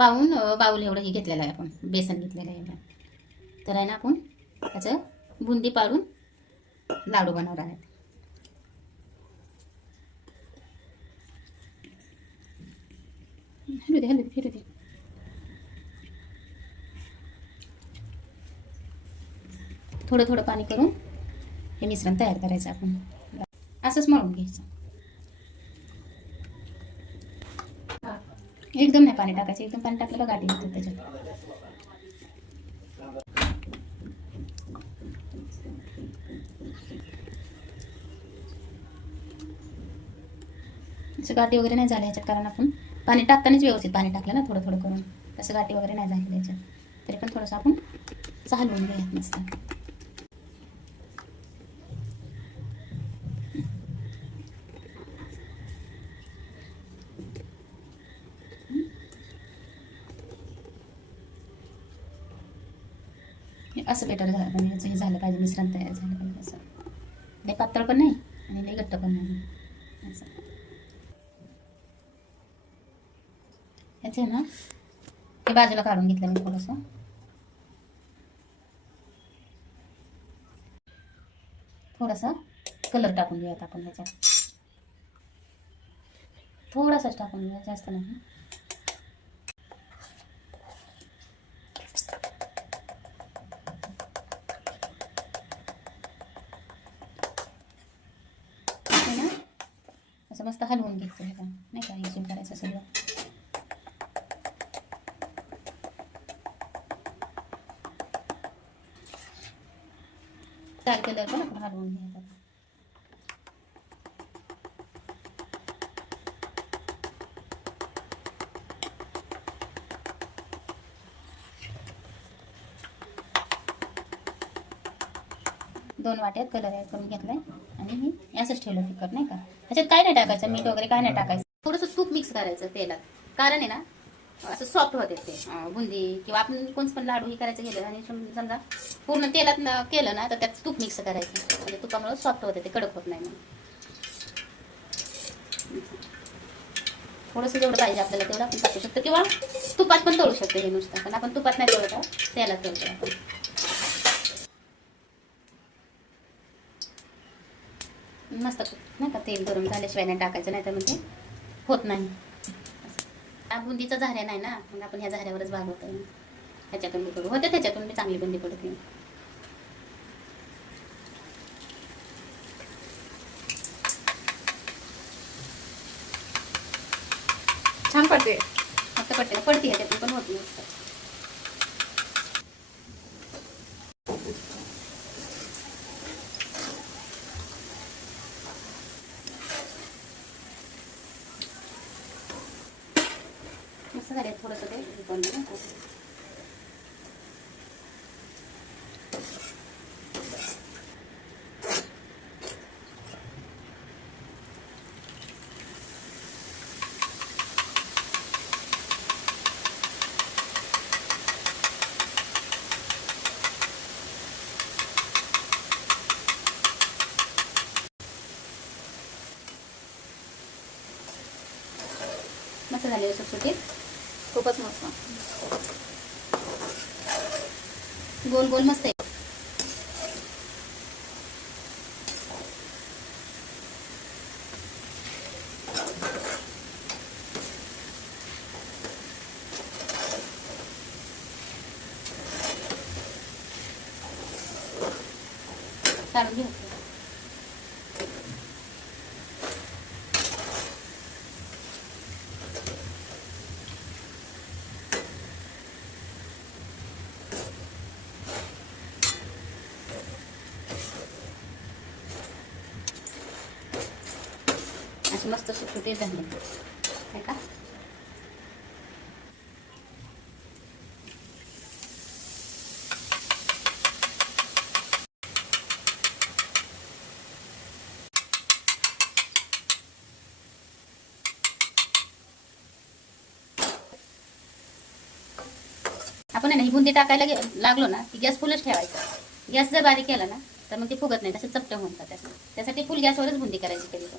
पाहून बाऊल एवढं हे घेतलेलं आहे आपण बेसन घेतलेलं आहे एवढं. तर आहे ना आपण त्याचं बुंदी पाडून लाडू बनवणार आहेत फिरू दे हलू दे फिरू दे. थोडं थोडं पाणी करून हे मिश्रण तयार करायचं आपण. असंच मळून घ्यायचं. एकदम नाही पाणी टाकायचं एकदम पाणी टाकलं बघा गाठी येतात त्याच्यात. असं गाठी वगैरे नाही झाली ह्याच्यात कारण आपण पाणी टाकतानाच व्यवस्थित पाणी टाकलं ना थोडं थोडं करून. तसं गाठी वगैरे नाही झाली ह्याच्यात. तरी पण थोडंसं आपण चालवून घेऊयात मस्त. हे असं बेटर झालं पाहिजे याचं हे झालं पाहिजे मिश्रण तयार झालं पाहिजे असं. लय पातळ पण नाही आणि लय घट्ट पण नाही. असं. याचे ना हे बाजूला काढून घेतलं मी थोडंसं. थोडासा कलर टाकून घेऊयात आपण ह्याच्यात. थोडासाच टाकून घेऊया जास्त नाही हे ना असं मस्त हलवून घ्यायचं हे पण नाही का हे करायचं सगळं. चार दर पण आपण हलवून घ्या दोन वाट्या कलर ॲड करून घेतलाय. आणि मी असंच ठेवलं फिकट नाही का? त्याच्यात काय नाही टाकायचं? मीठ वगैरे काय नाही टाकायचं? थोडंसं तूप मिक्स करायचं तेलात. कारण आहे ना असं सॉफ्ट होते ते. बुंदी किंवा आपण कोणतं पण लाडू हे करायचं गेलं आणि समजा पूर्ण तेलात केलं ना तर त्यात तूप मिक्स करायचं. म्हणजे तुपामुळे सॉफ्ट होते ते कडक होत नाही म्हणून. थोडंसं जेवढं पाहिजे आपल्याला तेवढं आपण टाकू शकतो. किंवा तुपात पण तळू शकतो हे नुसतं. पण आपण तुपात नाही तळत तेलात तळतो आपण. मस्त नाही का तेल गरम झाल्याशिवाय नाही टाकायचं नाही तर म्हणजे होत नाही. हा बुंदीचा झाऱ्या नाही ना मग आपण ह्या झाऱ्यावरच भागवतो ह्याच्यातून मी करू. होते त्याच्यातून मी चांगली बुंदी पडते. छान पडते. फक्त पडते ना पडते ह्याच्यातून पण होत नाही. मस्त झाले थोडंसं ते हे करून मस्त झाले सुटसुटीत. खूपच मस्त. गोल गोल मस्त आहे. काढून घेऊ असे मस्त सुटसुटीत झाले आहे का आपण आहे ना ही बुंदी टाकायला लागलो ना की गॅस फुलच ठेवायचा. गॅस जर बारीक केला ना तर मग ते फुगत नाही. तसे चपटे होऊन जातात. त्यासाठी फुल गॅसवरच बुंदी करायची कधी पण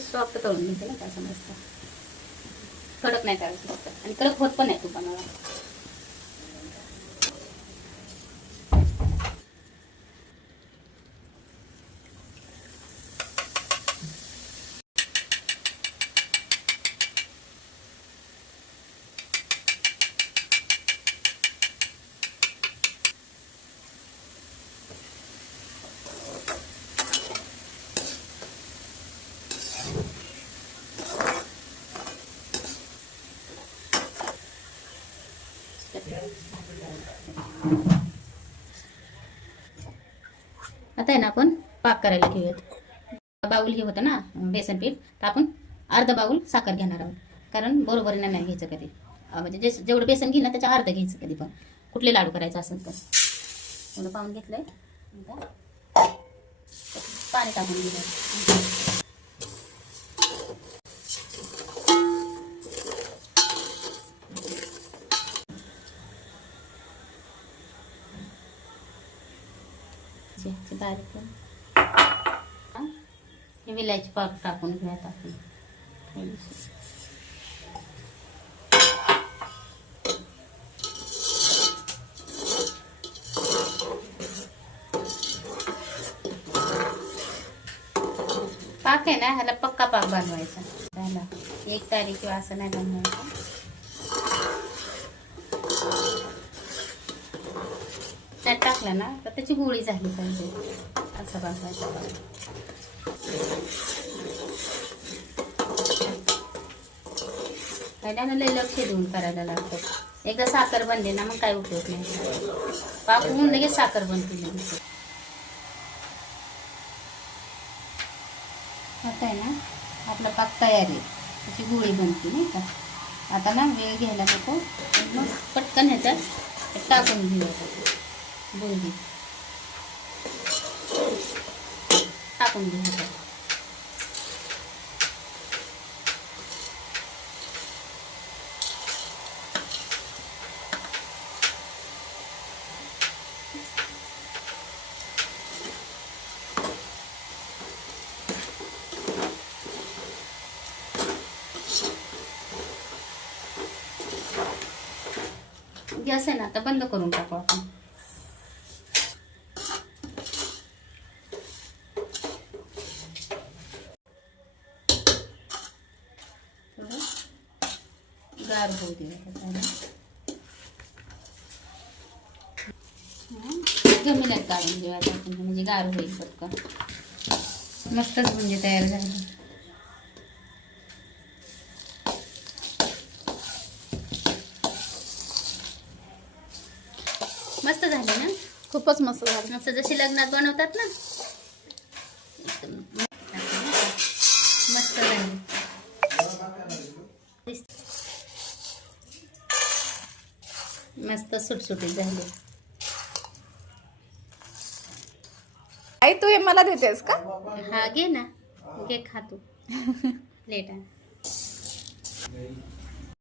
सॉफ्ट करून घेते ना काय समजतं? कडक नाही करायचं फक्त. आणि कडक होत पण नाही तुपाला आता आहे ना आपण पाक करायला घेऊयात. बाऊल हे होतं ना बेसन पीठ. तर आपण अर्धा बाऊल साखर घेणार आहोत. कारण बरोबरीने नाही घ्यायचं कधी. म्हणजे जे जेवढं बेसन घेईल ना त्याच्या अर्ध घ्यायचं कधी पण. कुठले लाडू करायचं असेल तर. एवढं पाहून घेतलंय. आहे पाणी टाकून घेऊया जे- बारीक हे विलायची पाक टाकून घेऊयात आपण. थोडीशी. पाक आहे ना ह्याला पक्का पाक बनवायचा. ह्याला एक तारीख किंवा असं नाही बनवायचं. त्यात टाकलं ना तर त्याची गोळी झाली पाहिजे. असं बनवायचं. लय लक्ष देऊन करायला लागतं. एकदा साखर बनले ना मग काय उपयोग नाही. पाक होऊन लगेच साखर बनते लगेच आता आहे ना आपला पाक तयार आहे. त्याची गोळी बनते नाही का? आता ना वेळ घ्यायला नको. मग पटकन ह्याच्यात टाकून घेऊया. बुंदी टाकून घेऊ ह्याच्यात गॅस आहे ना आता बंद करून टाकू आपण थोडं गार होऊ दे. जमिन्यात काढून आता आपण म्हणजे गार होईल पटकन. मस्तच म्हणजे तयार झाली. मस्त झाले ना? खूपच मस्त झालं. मस्त जशी लग्नात बनवतात ना? मस्त सुटसुटीत झाली. आई तू हे मला देतेस का? हा घे ना. घे खा तू. प्लेट आहे.